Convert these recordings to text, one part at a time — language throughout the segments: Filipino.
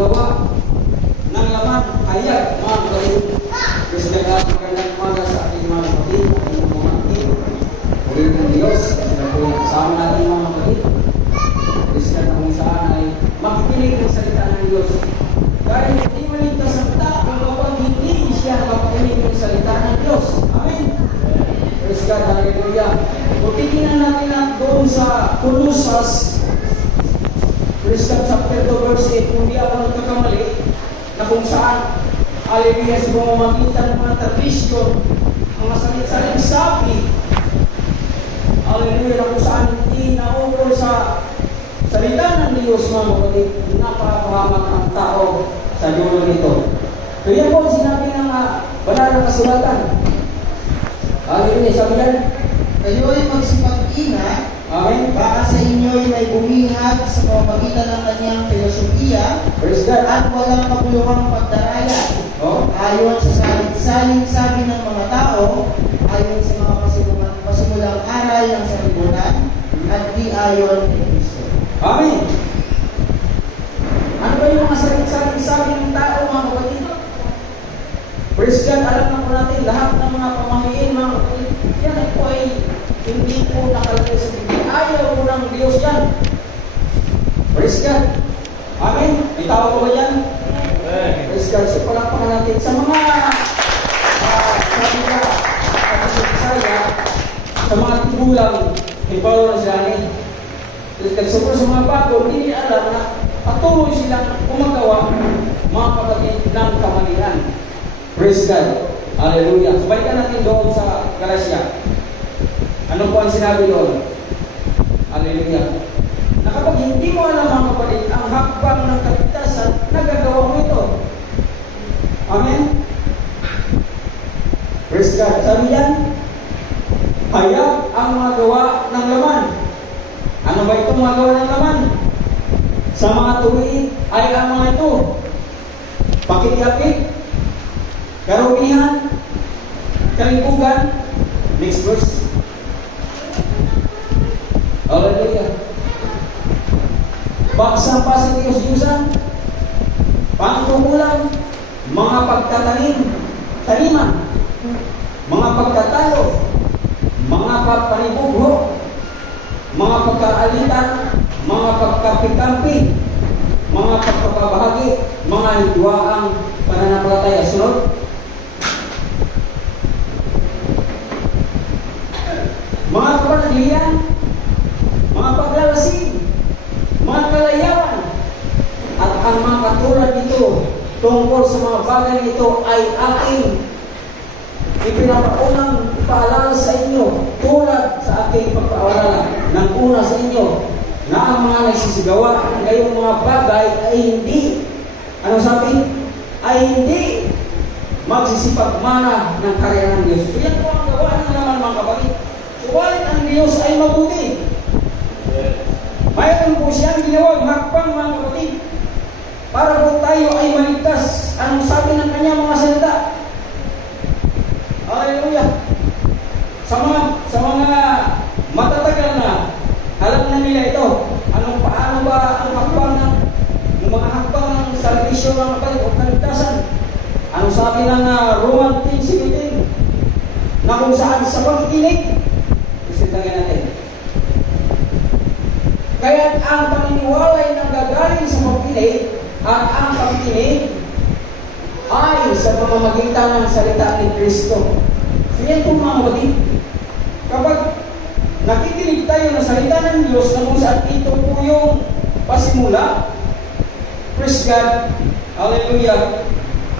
gawa ng laman, hayag, mga kapatid. Kasi kaya magandang umaga sa ating mga kapatid, ating mga kapatid. Uli ng Diyos, sila po yung kasama natin mga kapatid. Kasi kaya kung saan ay makikinig ng salita ng Diyos. Dahil hindi maligtas ang tao kapag hindi siya makikinig ng salita ng Diyos. Amen. Praise God, hallelujah. Kung titingnan natin na doon sa Colossus, Praise God, chapter 2, verse 8, kung di ako nagkakamali, na kung saan, hallelujah, sa pamamagitan ng mga tradisyon, mga salit-salit sabi, hallelujah, na kung saan hindi naukol sa salita ng Diyos, mga kapatid, napakahamak ang tao sa dulo nito. So yan po, sinabi ng banal na kasulatan. Hallelujah, sabi yan, kayo ay magsipag-ina, amen. baka sa inyo ay bumihag sa pamamagitan ng kanyang filosofiya at walang kabuluhang pagdaraya. Ayon sa salit-saling sabi ng mga tao, ayon sa mga pasimulang aral ng sanlibutan, at di ayon kay Kristo. Amen. Ano ba yung mga salit-saling sabi ng tao, mga kapatid? Praise God, alam na po natin lahat ng mga pamahiin, mga kapatid, yan po ay hindi po nakalagay sa Biblia. Ayaw po ng Diyos yan. Praise God. Amen. May tao ko ba yan? Praise God. So palakpakan natin sa mga sabi ka sa Isaya, sa mga tigulang ni Paulo na sila ni. Praise God. So sa mga bago, hindi alam na patuloy silang gumagawa mga kapatid ng kamalian. Praise God. Hallelujah. So balikan natin doon sa Galatia. Ano po ang sinabi doon? Hallelujah. Na kapag hindi mo alam mga kapatid, ang hakbang ng kaligtasan, nagagawa mo ito. Amen? Praise God. Sabi yan, hayag ang mga gawa ng laman. Ano ba itong mga gawa ng laman? Sa mga tuwid ay ang mga ito. Pakikapit, karumihan, kalibugan. Next verse. Hallelujah. Baksang pasitius-yusan, pangkukulang, mga taniman, mga pagtatalo, mga pagpanibugho, mga pagkaalitan, mga pagkapikampi, mga pagpapabahagi, mga hidwaang pananampalataya. Sunod. Mga kapanagilian, mga paglalasing, mga kalayawan, at ang mga katulad nito tungkol sa mga bagay nito ay aking ipinapaunang ipaalala sa inyo tulad sa aking pagpaalala ng una sa inyo na ang mga nagsisigawa ng gayong mga bagay ay hindi, ano sabi? Ay hindi magsisipagmana ng karya ng Diyos. So yan po ang gawa ng naman mga kapatid. Subalit ang Diyos ay mabuti. Mayroon po siyang ginawang hakbang mga kapatid para po tayo ay maligtas. Anong sabi ng kanya mga salita? Hallelujah. Sa mga matatagal na alam na nila ito. Paano ba ang hakbang ng mga hakbang ng salvation ng kapatid o kaligtasan? Anong sabi ng Roman 10:17 na kung saan sa pagkikinig, isitangin natin. Kaya ang paniniwala ay nanggagaling sa pagkikinig at ang pagkikinig ay sa pamamagitan ng salita ni Kristo. So yan po mga kapatid. Kapag nakikinig tayo ng salita ng Diyos na kung saan ito po yung pasimula, praise God, hallelujah,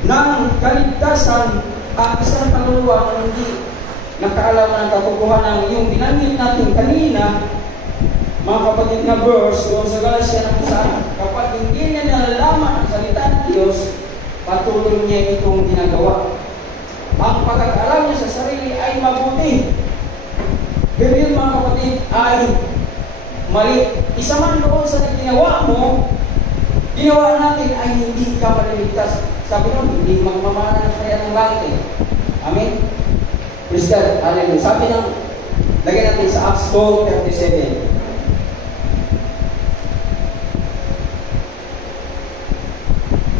ng kaligtasan at isang kaluluwa na hindi nakaalaman ng katotohanan yung binanggit natin kanina, mga kapatid na verse doon sa Galatia na kung saan kapag hindi niya nalalaman ang salita ng Diyos, patuloy niya itong ginagawa. Ang pagkakaalam niya sa sarili ay mabuti, pero yun mga kapatid ay mali. Isa man doon sa ginawa mo, ginawa natin ay hindi ka maliligtas. Sabi nun, hindi magmamana ng kaya ng langit. Amen? Praise God. Hallelujah. Sabi ng, lagyan natin sa Acts 2:37.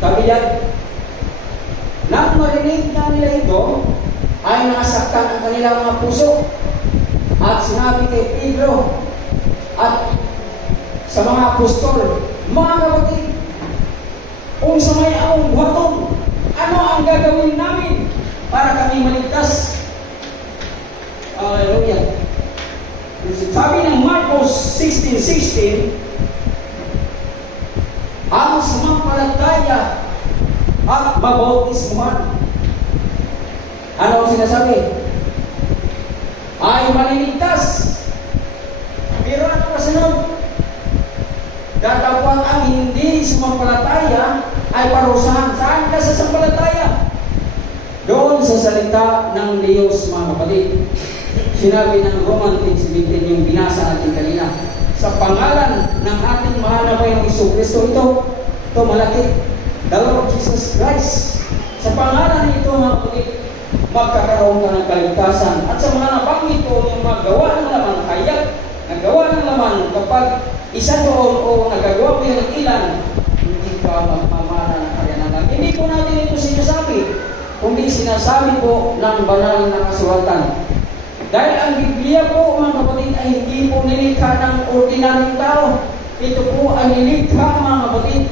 Sabi yan, nang marinig na nila ito, ay nasaktan ang kanilang mga puso. At sinabi kay Pedro at sa mga apostol, mga kapatid, kung sa may aong buhaton, ano ang gagawin namin para kami maligtas? Hallelujah. Sabi ng Marcos 16:16, ang sumampalataya at mabautismuhan. Ano ang sinasabi? Ay maliligtas. Pero ano kasunod? Datapwat ang hindi sumampalataya ay parusahan. Saan ka sa sampalataya? Doon sa salita ng Diyos, mga kapatid. Sinabi ng Roman 10:17 yung binasa natin kanina. Sa pangalan ng ating mahal na Panginoong Jesucristo, ito malaki. The Lord Jesus Christ. Sa pangalan nito, mga kapatid, magkakaroon ka ng kaligtasan. At sa mga nabanggit ko, yung magawa ng laman, kayak, nagawa ng laman, kapag isa doon o nagagawa mo yung ilan, hindi ka magmamana ng kayanan. Hindi po natin ito sinasabi, kundi sinasabi po ng banal na kasulatan. Dahil ang Biblia po, mga kapatid, ay hindi po nilikha ng ordinaryong tao. Ito po ay nilikha, mga kapatid,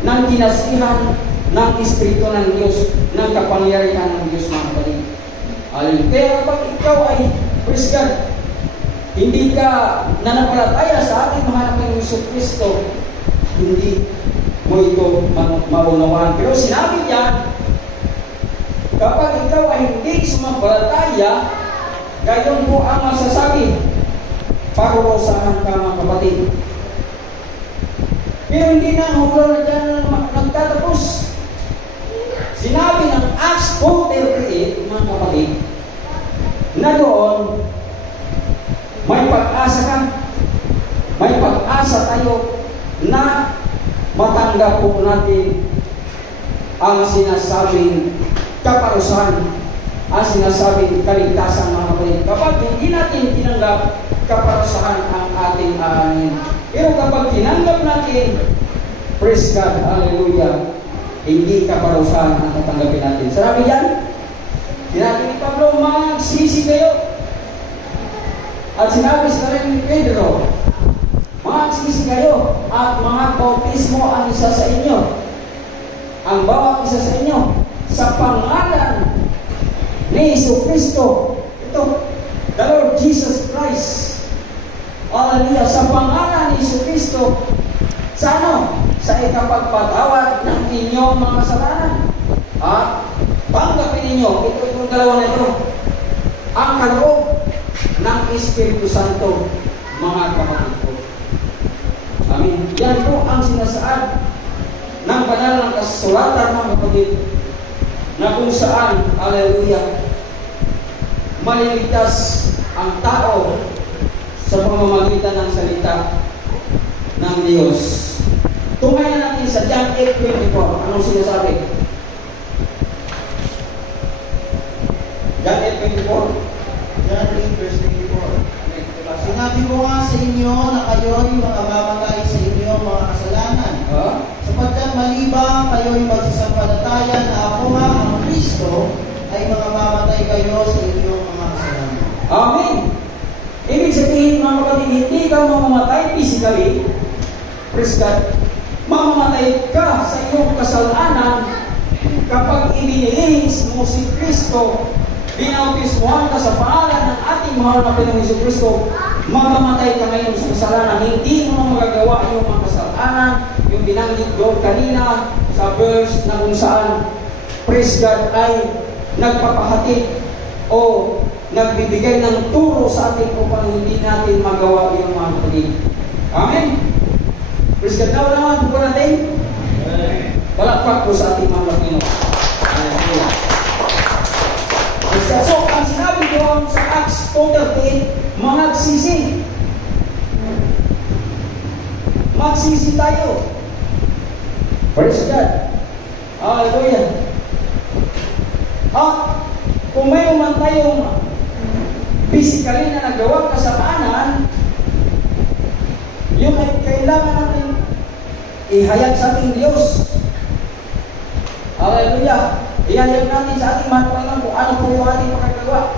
ng kinasihan ng Espiritu ng Diyos, ng kapangyarihan ng Diyos, mga kapatid. Kaya kapag ikaw ay Christian, hindi ka nanampalataya sa ating mahal na Panginoong Jesucristo, hindi mo ito maunawaan. Pero sinabi niya, kapag ikaw ay hindi sumampalataya, gayon po ang masasabi, parurusahan ka, mga kapatid. Pero hindi na hula na dyan nagtatapos. Sinabi ng Acts 4:38, mga kapatid, na doon, may pag-asa ka. May pag-asa tayo na matanggap po natin ang sinasabing kaparusahan, ang sinasabing kaligtasan, mga kapatid. Kapag hindi natin tinanggap, kaparusahan ang ating aanin. Pero kapag tinanggap natin, praise God, hallelujah, hindi kaparusahan ang tatanggapin natin. Sabi yan, sinabi ni Pablo, magsisi kayo. At sinabi sa rin ni Pedro, magsisi kayo at mga bautismo ang isa sa inyo. Ang bawat isa sa inyo sa pangalan ni Jesucristo. Ito, the Lord Jesus Christ. Hallelujah. Sa pangalan ni Jesucristo, sa ano? Sa ikapagpatawad ng inyong mga kasalanan. At tanggapin ninyo, itong dalawa na ito, ang kaloob ng Espiritu Santo, mga kapatid ko. Amen. Yan po ang sinasaad ng banal ng kasulatan, mga kapatid, na kung saan, hallelujah, maliligtas ang tao sa pamamagitan ng salita ng Diyos. Tungayan natin sa John 8:24. Anong sinasabi? John 8:24. John 8:24. Sinabi ko nga sa inyo na kayo'y mamamatay sa inyong mga kasalanan. Sapagkat malibang kayo'y magsasampalataya na ako nga ang Kristo, ay mamamatay kayo sa inyong mga kasalanan. Amen. Ibig sabihin, mga kapatid, hindi ka mamamatay physically. Praise God. Mamamatay ka sa iyong kasalanan kapag ibinilihis mo si Kristo, binautismuhan ka sa pangalan ng ating mahal na Panginoong Jesucristo, mamamatay ka ngayon sa kasalanan. Hindi mo magagawa yung mga kasalanan, yung binanggit doon kanina sa verse na kung saan, praise God, ay nagpapahatid o nagbibigay ng turo sa atin upang hindi natin magawa yung mga kapatid. Amen? Praise God. Naman po natin. Palakpak po sa ating mga Panginoon. Hallelujah. So, ang sinabi doon sa Acts 4:13, magsisi. Magsisi tayo. Praise God. Hallelujah. At kung may man tayong physically na nagawang kasalanan, yung ay kailangan natin ihayag sa ating Diyos. Ihayag natin sa ating mga Panginoon kung ano po yung ating makagawa.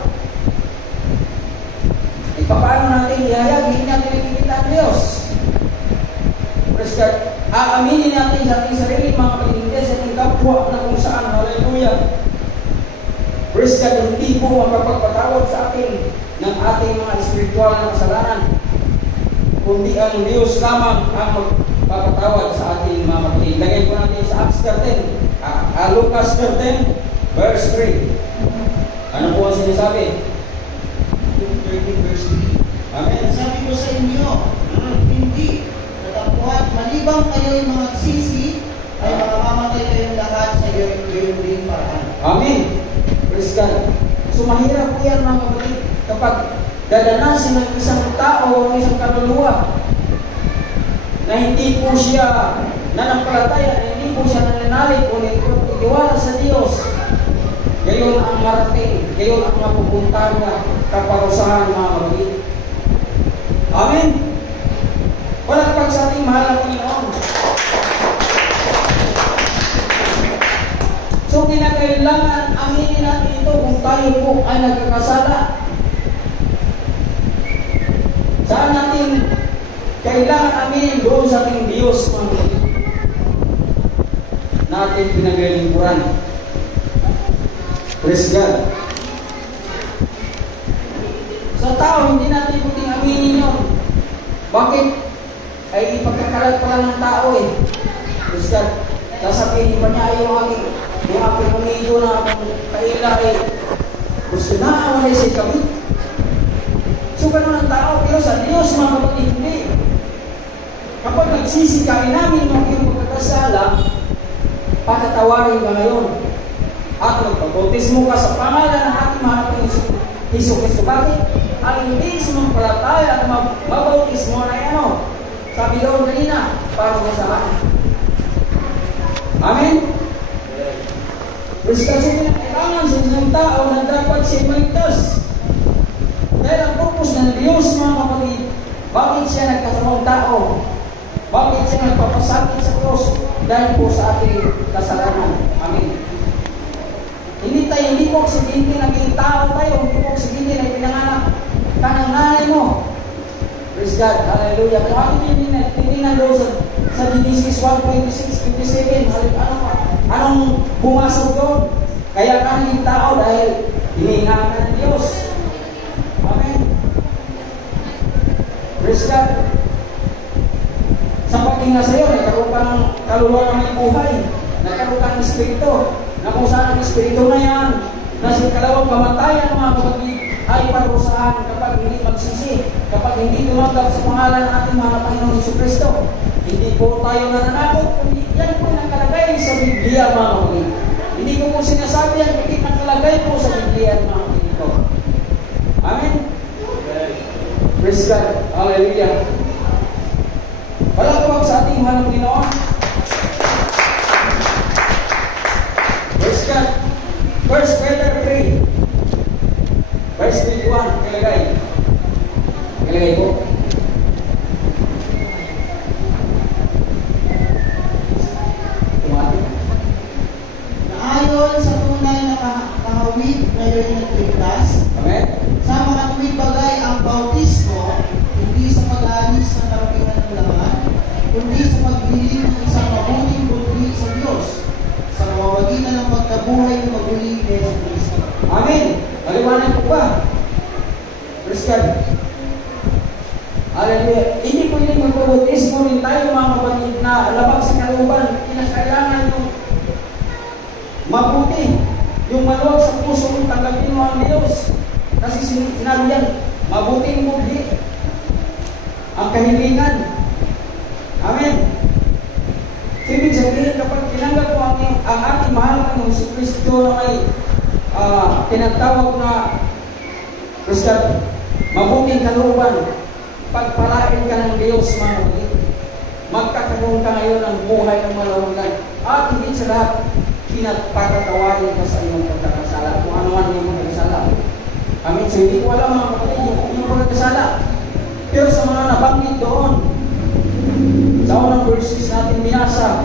Paano natin ihayag? Hindi natin nakikita ang Diyos. Praise God. Aaminin natin sa ating sarili, mga kapatid, sa ating kapwa na kung saan. Hallelujah. Praise God. Hindi po makapagpatawad sa atin ng ating mga espiritual na kasalanan, kundi ang Diyos lamang ang magpapatawad sa ating mga kapatid. Lagay po natin sa Acts 13, Lucas 13, verse 3. Ano po ang sinasabi? 13 verse 3. Amen. Sabi ko sa inyo, hindi, natapos, malibang kayo'y mga sisi, ay makamamatay kayong lahat sa gayon rin paraan. Amen. Praise God. So mahirap po yan, mga kapatid, kapag dadanasin ng isang tao o isang kaluluwa na hindi po siya nanampalataya, hindi po siya nananalig o nagtiwala sa Diyos. Gayon ang marating, gayon ang mapupunta niya kaparusahan, mga kapatid. Amen. Palakpak sa ating mahal na Panginoon. So kinakailangan aminin natin ito kung tayo po ay nagkakasala. Saan natin kailangan aminin? Doon sa ating Diyos, mga kapatid, natin pinaglilingkuran. Praise God. Sa tao, hindi natin puting aminin yun. Bakit? Ay ipagkakalat pa lang ng tao eh. Praise God. Sasabihin pa niya, yung aking amigo na akong kaila ay gusto na wala siya kami. So ganun ang tao, pero sa Diyos, mga kapatid, hindi. Kapag nagsisikain namin ng iyong pagkakasala, patatawarin ka ngayon. At magpabautismo ka sa pangalan ng ating mahal na Hesus Kristo. Bakit? Ang hindi sumampalataya at mabautismo na ano? Sabi doon kanina, para masalanan. Amen? Kasi kailangan sa isang tao na dapat siya maligtas. Dahil ang purpose ng Diyos, mga kapatid, bakit siya nagkasamang tao? Bakit siya nagpapasakit sa cross? Dahil po sa ating kasalanan. Amen. Hindi po aksidente naging tao tayo, hindi po aksidente na pinanganak ka ng nanay mo. Praise God, hallelujah. Kung ating titingnan doon sa Genesis 1:26-27, anong bumasok doon? Kaya ka naging tao dahil hinihinga ka ng Diyos. Amen. Praise God. Sa paghinga sa iyo, nagkaroon ka ng kaluluwa ng may buhay, nagkaroon ka ng espiritu, na kung saan ang espiritu na yan, na sa kalawang kamatayan, mga kapatid, ay parusahan kapag hindi magsisi, kapag hindi tumanggap sa pangalan ng ating mga Panginoon Hesus Kristo. Hindi po tayo nananakot, kundi yan po nakalagay sa Biblia, mga kapatid. Hindi ko po sinasabi yan, kundi nakalagay po sa Biblia, mga kapatid ko. Amen? Praise God. Hallelujah. Palakpak sa ating mahal na Panginoon. Praise God. 1 Peter 3 verse 21, ilagay po. Ayon sa tunay na kahawig ngayon nagligtas, Amen. sa makatuwid bagay ang bautismo, hindi sa pag-alis ng karapingan ng laman, kundi sa paghiling ng isang mabuting buti sa Diyos, sa pamamagitan ng pagkabuhay ng maguling ni Yesu Kristo. Amen. Maliwanag po ba? Praise God. Hallelujah. Hindi po yung magpabautismo rin tayo, mga kapatid, na labag sa kalooban. Kinakailangan yung mabuti, yung maluwag sa puso mong tanggapin mo ang Diyos. Kasi sinabi yan, mabuting buti ang kahilingan. Amen. So, ibig sabihin, kapag tinanggap mo ang ating mahal ng Hesus Kristo na may tinatawag na Kristo, mabuting kalooban, pagpalain ka ng Diyos, mga kapatid. Magkakaroon ka ngayon ng buhay ng malawagan. At higit sa lahat, pinagpatatawarin ka sa iyong pagkakasala. Kung ano man yung pagkakasala. Amin. So, hindi ko alam, mga kapatid, yung pagkakasala. Pero sa mga nabanggit doon, sa unang verses natin binasa,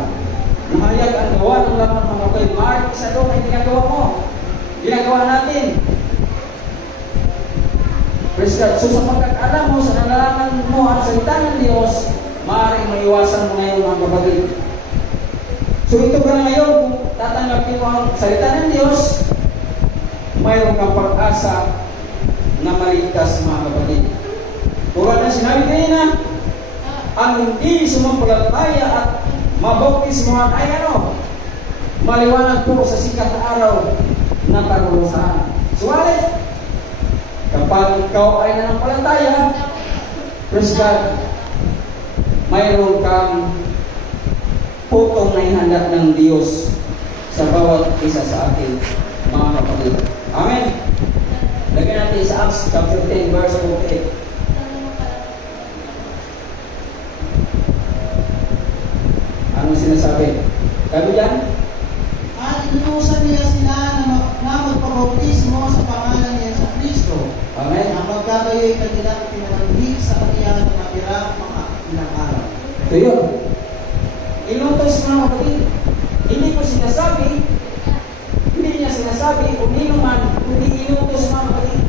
nahayag ang ginagawa ng laman mga kapatid. Maaaring isa doon ay ginagawa mo. Ginagawa natin. Praise God. So sapagkat alam mo, sa nalalaman mo ang salita ng Diyos, maaaring maiwasan mo ngayon mga kapatid. So ito ka na ngayon, kung tatanggapin mo ang salita ng Diyos, mayroon kang pag-asa na maligtas mga kapatid. Tulad na sinabi kanina, ang hindi sumampalataya at mabautis mga ay maliwanag po sa sikat na araw na kagulusan. Suwalit, kapag ikaw ay nanampalataya, praise God, mayroon kang putong na ihanda ng Diyos sa bawat isa sa atin, mga kapatid. Amen. Lagyan natin sa Acts chapter 10, verse 48. Ano sinasabi? Kami dyan? At inutusan niya sila na magpabautismo sa pangalan niya sa Kristo. Amen. Na magkakayo'y kanilang pinananghig sa kaniyang nakatira mga ilang araw. So yun. Inutos mga kapatid. Hindi ko sinasabi, hindi niya sinasabi, kung nino man, kundi inutos mga kapatid.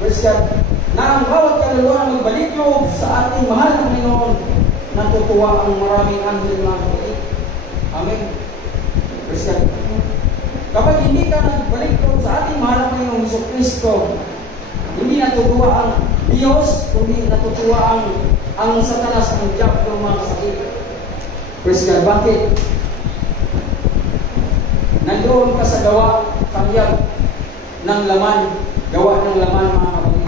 Praise God. Na ang bawat kaluluwa magbalik loob sa ating mahal na Panginoon, natutuwa ang maraming anghel mga kapatid. Amen. Praise God. Kapag hindi ka nagbalik loob sa ating mahal na Panginoon Hesus Kristo, hindi natutuwa ang Diyos, kundi natutuwa ang Satanas, ang diablo mga kapatid. Praise God. Bakit? Nandoon ka sa gawa, kalyag ng laman, gawa ng laman mga kapatid.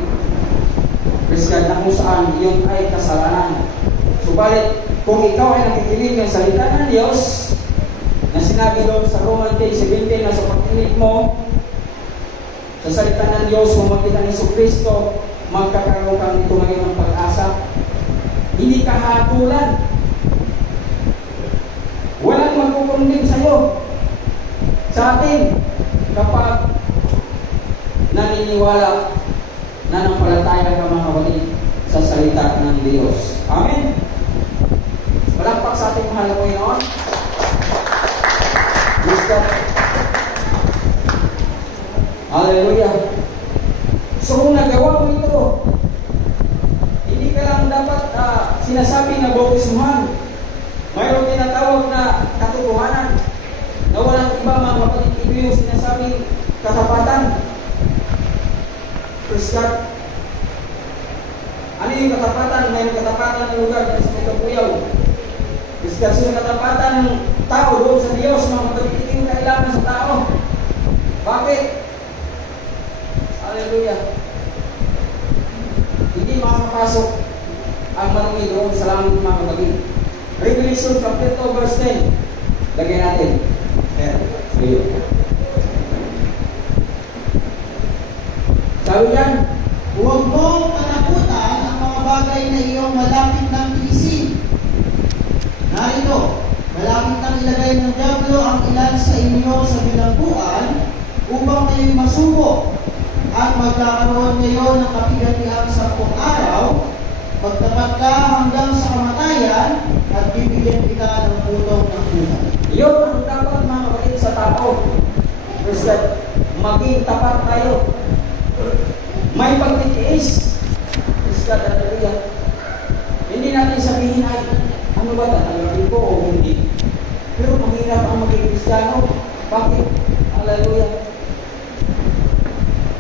Praise God, na kung saan yun ay kasalanan. Subalit, kung ikaw ay nakikinig ng salita ng Diyos, na sinabi doon sa Romans 10:17 na sa pagkinig mo, sa salita ng Diyos, pumagitan ni Hesus Kristo, magkakaroon kang ito ngayon ng pag-asa. Hindi ka hatulan. Walang magkukumbin sa'yo, sa atin, kapag naniniwala na nampalataya ka mga kapatid sa salita ng Diyos. Amen. Palakpak sa ating mahal na Panginoon. Praise God. Hallelujah. So kung nagawa mo ito, hindi ka lang dapat sinasabi na bautismuhan. Mayroong tinatawag na katotohanan na walang iba mga kapatid. Ito yung sinasabing katapatan. Praise God. Ano yung katapatan? Mayroong katapatan ng lugar na sa Kapuyaw. Praise God. So yung katapatan ng tao doon sa Diyos, mga kapatid, ito yung kailangan sa tao. Bakit? Hallelujah. Hindi makakapasok ang marumi doon sa langit mga kapatid. Revelation chapter 2 verse 10. Lagyan natin. Ayan. Sabi yan, huwag mong katakutan ang mga bagay na iyong malapit ng tiisin. Narito, malapit nang ilagay ng diablo ang ilan sa inyo sa bilangguan upang kayo'y masubok at magkakaroon ngayon ng kapighatiang 10 araw. Magtapat ka hanggang sa kamatayan at bibigyan kita ng putong ng buhay. Yun ang dapat mga kapatid sa tao. Praise God. Maging tapat tayo. May pagtitiis. Praise God. Hallelujah. Hindi natin sabihin ay, ano ba tatanggapin ko o hindi? Pero mahirap ang maging Kristiyano. Bakit? Hallelujah.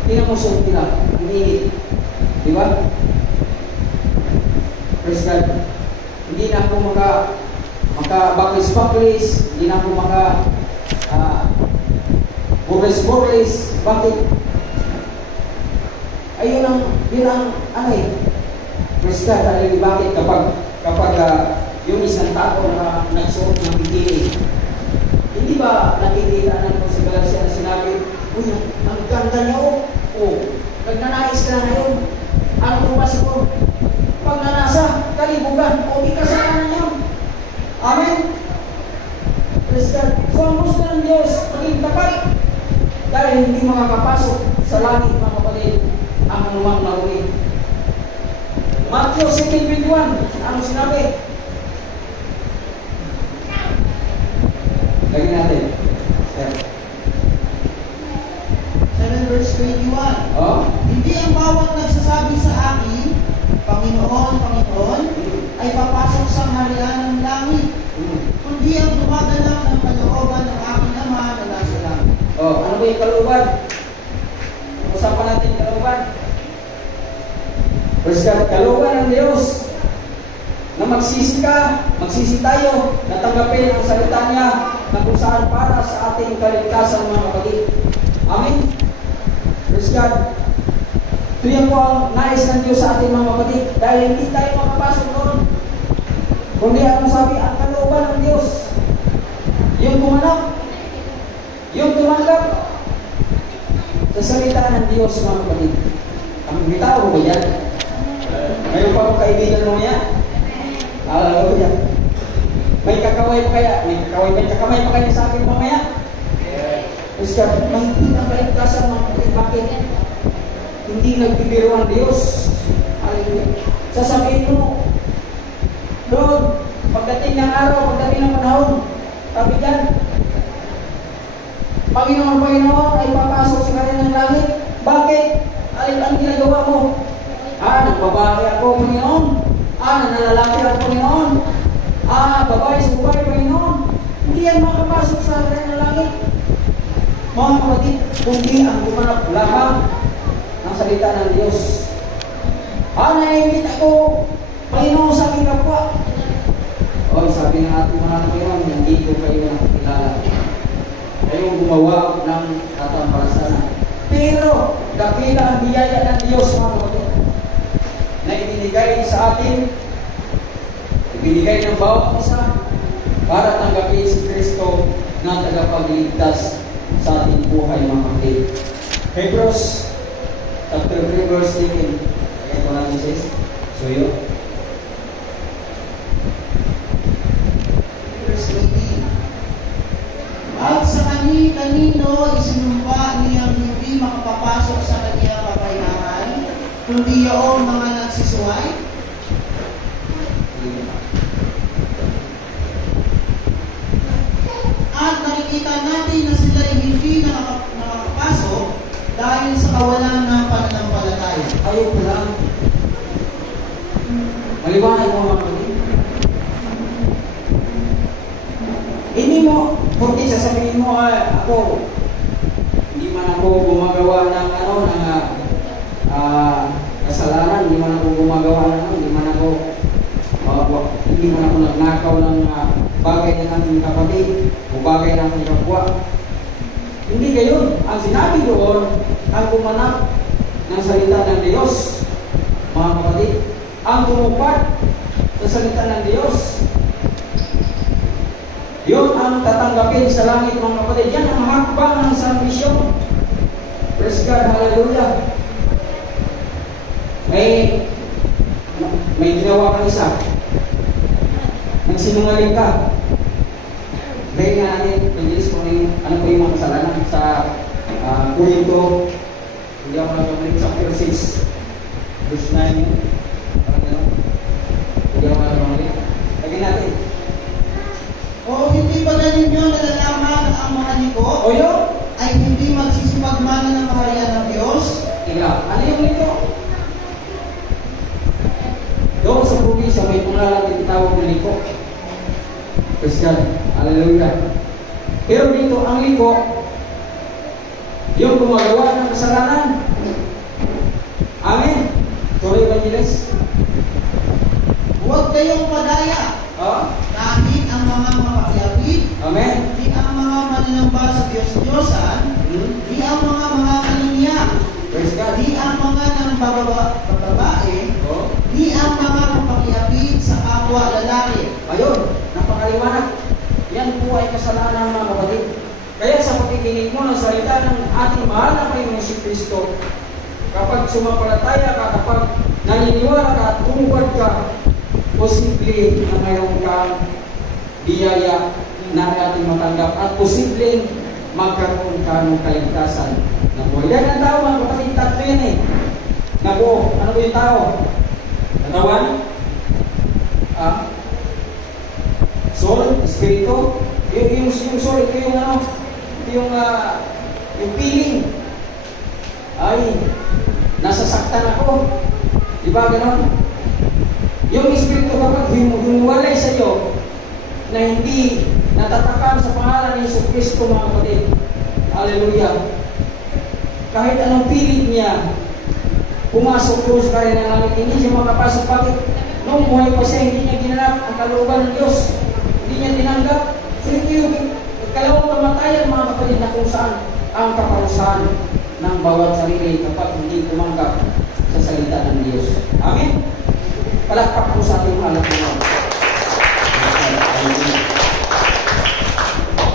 Pinamusong nila. Ang init. Di ba? Praise God. Hindi na ako maka-baklis-baklis, hindi na ako burlis-burlis. Bakit? Ayun ang praise God. Bakit kapag yung isang tao na nagsuot ng bikini, hindi ba nakikita natin sa Galatia na sinabi, uy, ang ganda niya nagnanais ka na ngayon. Ano po ba siguro? Pag nanasa, kalibugan, o di kasalanan yun. Amen? Praise God. So ang gusto ng Diyos, maging tapat. Dahil hindi makakapasok sa langit, mga kapatid, ang lumang marumi. Matthew 7:21, ano sinabi? Lagyan natin. 7 verse 21. Oh? Hindi ang bawat nagsasabi sa akin, Panginoon, Panginoon, ay papasok sa harian ng langit, kundi ang gumaganap ng kalooban ng aking Ama na nasa langit. Oh, ano ba yung kalooban? Usapan natin yung kalooban. First God, kalooban ng Diyos na magsisi ka, magsisi tayo, natanggapin ang salita niya na kung saan para sa ating kaligtasan mga kapatid. Amen? Praise God. Ito yan po ang nais ng Diyos sa ating mga kapatid dahil hindi tayo makapasok doon. Kundi ano sabi, ang kalooban ng Diyos, yung gumanap, yung tumanggap sa salita ng Diyos mga kapatid. Ang bitaw ba yan? Mayroon pa akong kaibigan mo yan? Hallelujah. May kakaway pa kaya? May kakamay pa kaya sa akin mamaya? Praise God. Mahigpit ang kaligtasan mga kapatid. Bakit? Hindi nagbibiro ang Diyos. Hallelujah. Sasabihin mo, Lord, pagdating ng araw, pagdating ng panahon, sabi dyan, Panginoon ay papasok sa kanya ng langit. Bakit? Alin ang ginagawa mo? Nagbabae ako, Panginoon. Nanlalaki ako, Panginoon. Babae sa babae, Panginoon. Hindi yan makapasok sa kanya ng langit. Mga kapatid, kundi ang gumanap lamang ng salita ng Diyos. Naimit ako, Panginoon, sa aking kapwa. Sabi ng ating mga Panginoon, hindi ko kayo nakikilala. Kayong gumawa ng katampasanan. Pero, dakila ang biyaya ng Diyos, mga kapatid, na ibinigay sa atin, ibinigay ng bawat isa, para tanggapin si Kristo na tagapagligtas sa ating buhay, mga kapatid. Hebrews chapter 3 verse 18. Ito natin sis. So yun. Verse 18. At sa kanino isinumpa niyang hindi makapapasok sa kanyang kakayahan, kundi yaong mga nagsisuway. At nakikita natin na sila hindi nakakapasok dahil sa kawalan ng pananampalataya. Ayaw ko lang. Maliwanag mo mga kapatid. Hindi mo, porque sasabihin mo, ako, hindi man ako gumagawa ng kasalanan, hindi man ako gumagawa ng hindi man ako nagnakaw ng bagay ng ating kapatid o bagay ng ating kapwa. Hindi gayon. Ang sinabi doon, ang gumanap ng salita ng Diyos, mga kapatid, ang tumupad sa salita ng Diyos, yun ang tatanggapin sa langit, mga kapatid. Yan ang hakbang ng salvation. Praise God, hallelujah. May ginawa kang isa. Nagsinungaling ka. Dahil nga natin, pag-ilis ko ano po yung mga kasalanan sa Corinto, hindi ako nagkamalik, chapter 6, verse 9, parang gano'n. Hindi ako nagkamalik. Lagyan natin. O hindi ba ganin nyo nalalaman ang mga liko? O yun? Ay hindi magsisipagmana ng kaharian ng Diyos? Ano yung liko? Doon sa probinsya may pangalan tawag na liko. Praise God. Hallelujah. Pero dito ang liko, yung gumagawa ng kasalanan. Amen. Tuloy Evangelist. Huwag kayong padaya. Kahit ang mga mapakiyapid, Amen. di ang mga mananamba sa Diyos-Diyosan, di ang mga kaniniya, Praise God. di ang mga babae, di ang mga mapakiyapid sa kapwa lalaki. Ayun, napakaliwanag. Yan po ay kasalanan, mga kapatid. Kaya sa pakikinig mo ng salita ng ating mahal na Panginoon si Kristo, kapag sumampalataya ka, kapag naniniwala ka at tumupad ka, posible na mayroon kang biyaya na ating matanggap at posibleng magkaroon ka ng kaligtasan na buhay. Yan ang tao, mga kapatid, tatlo yan eh. Nabuo. Ano ba yung tao? Katawan? Soul, espiritu. Yung soul, ito yung ano, ito yung feeling. Ay, nasasaktan ako. Di ba ganon? Yung espiritu kapag humuwalay sa iyo na hindi natatakam sa pangalan ni Yesu Kristo, mga kapatid. Hallelujah. Kahit anong pilit niya, pumasok po sa kanya ng langit, hindi siya makapasok. Bakit? Noong buhay pa siya, hindi niya ginanap ang kalooban ng Diyos. Hindi niya tinanggap. So ito yung kalawang kamatayan, mga kapatid, na kung saan ang kaparusahan ng bawat sarili kapag hindi tumanggap sa salita ng Diyos. Amen? Palakpak po sa ating alam mo.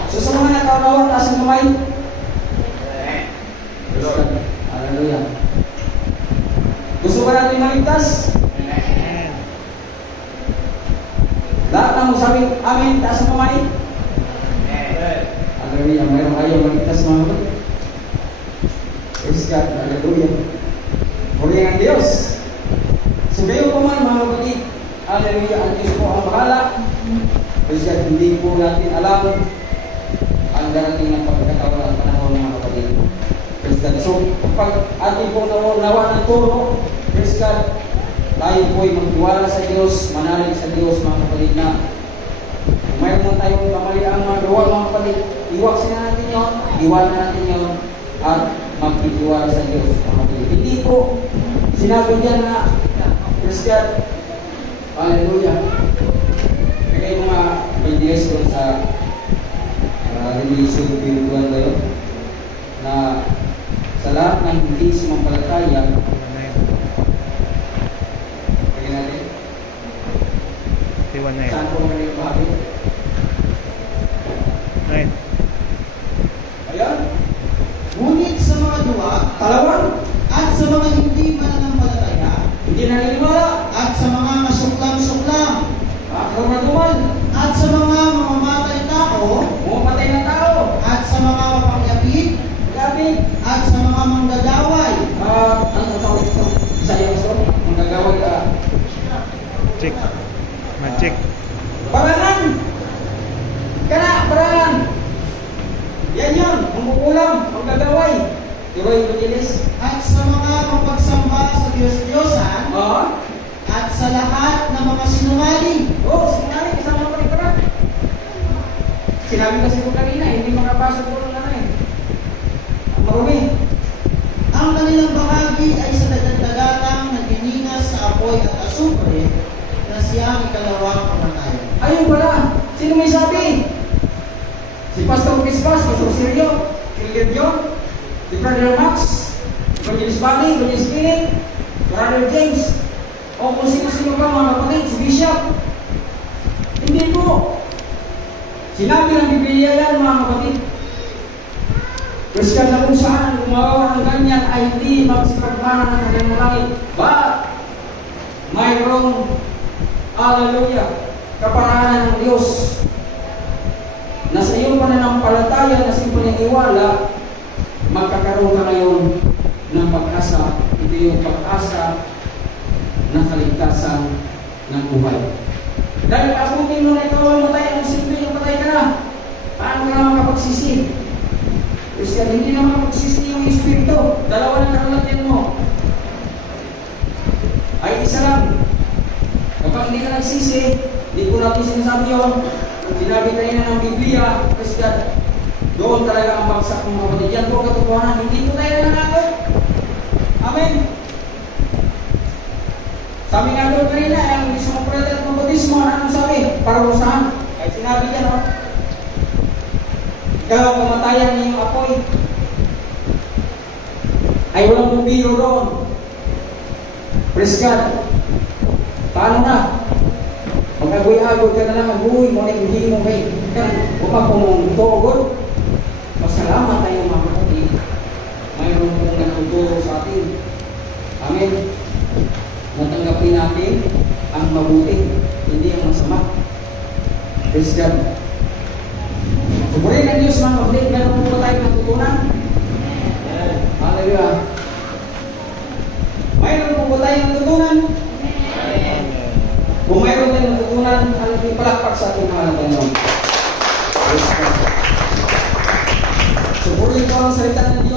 So sa mga nakakawa, taas ang kamay. Hallelujah. Gusto ba natin maligtas? Lahat na mo sabi, amen, taas ang kamay. Hallelujah. Mayroong ayaw maligtas, mga kapatid. Praise God. Hallelujah. Purihan ang Diyos. So kayo po man, mga kapatid. Hallelujah. Ang Diyos po ang bahala. Praise God. Hindi po natin alam ang darating ng pagkakataon at panahon, mga kapatid. Praise God. So kapag ating po nawa ng turo, praise God, tayo po ay magtiwala sa Diyos, manalig sa Diyos, mga kapatid, na kung mayroon tayong kamaliang mga gawa, mga kapatid, iwaksin na natin yun, iwan na natin yun, at magtitiwala sa Diyos, mga kapatid. Hindi po sinabi diyan na Christian, hallelujah. Kaya yung mga pag-dies ko sa religion spiritual kayo, na sa lahat ng hindi sumampalataya, kaya natin, saan po naman yung bakit? Ayan. Ngunit sa mga duwa, Talawan, at sa mga hindi mananampalataya, hindi naniniwala, at sa mga masuklam-suklam, makakamatuman, at sa mga mamamatay tao, pumapatay ng tao, at sa mga mapangyapit, lapit, at sa mga manggagaway, ano tawag ito? Sayang so, magagawag ka. Check. Ma-check. Barangan! Barangan! Yan yun, mangkukulam, manggagaway. Diba yung Evangelis? at sa mga mapagsamba sa Diyos-Diyosan, Oo. at sa lahat ng mga sinungaling. Oo, sinungaling, kasama pa rin ka. Sinabi kasi ko kanina, hindi makapasok po ng ano eh. Ang marumi. Ang kanilang bahagi ay sa dagat-dagatang nagdiningas sa apoy at asupre na siyang ikalawang kamatayan. Ayun pala, sino may sabi? Si Pastor Crispas, Pastor Sirio, Philip John, si Brother Max, Evangelist Bali, Evangelist Kenneth, Brother James, o kung sino-sino pa mga kapatid, si Bishop. Hindi po. Sinabi ng Biblia yan, mga kapatid. Christian na kung saan gumawa ng ganyan ay hindi magsipagmana ng kanyang langit. But, mayroong, hallelujah, kaparanan ng Diyos na sa iyong pananampalataya na sa iyong paniniwala, magkakaroon ka ngayon ng pag-asa. Ito yung pag-asa ng kaligtasan ng buhay. Dahil abutin mo na ikaw ang matay, ang simple yung patay ka na. Paano ka naman kapagsisi? Christian, hindi naman kapagsisi yung Espiritu. Dalawa na nakalagyan mo. Ay isa lang. Kapag hindi ka nagsisi, hindi ko natin sinasabi yun. Sinabi tayo na ng Biblia, Christian, doon talaga ang bagsak ng mga kapatid. Yan po katotohanan. Hindi po tayo nanakot. Amen. Sabi nga doon kanina, ang sumuprete at mabutismo, anong sabi? Parusahan. Kahit sinabi dyan, no? Ikaw ang kamatayan niyong apoy. Ay walang bumiro doon. Praise God. Paano na? Mag-agoy-agoy ka na lang, mag-uwi mo na yung hindi mo kayo. Huwag mong tuogod. Pasalamat tayo mga kapatid. Mayroon pong nagtuturo sa atin. Amen. Natanggapin natin ang mabuti, hindi ang masama. Praise God. Purihin ang Diyos mga kapatid. Meron po ba tayong natutunan? Hallelujah. Mayroon po ba tayong natutunan? Kung mayroon tayong natutunan, ang ipalakpak sa ating mga Panginoon. So, purihin po ang salita ng Diyos.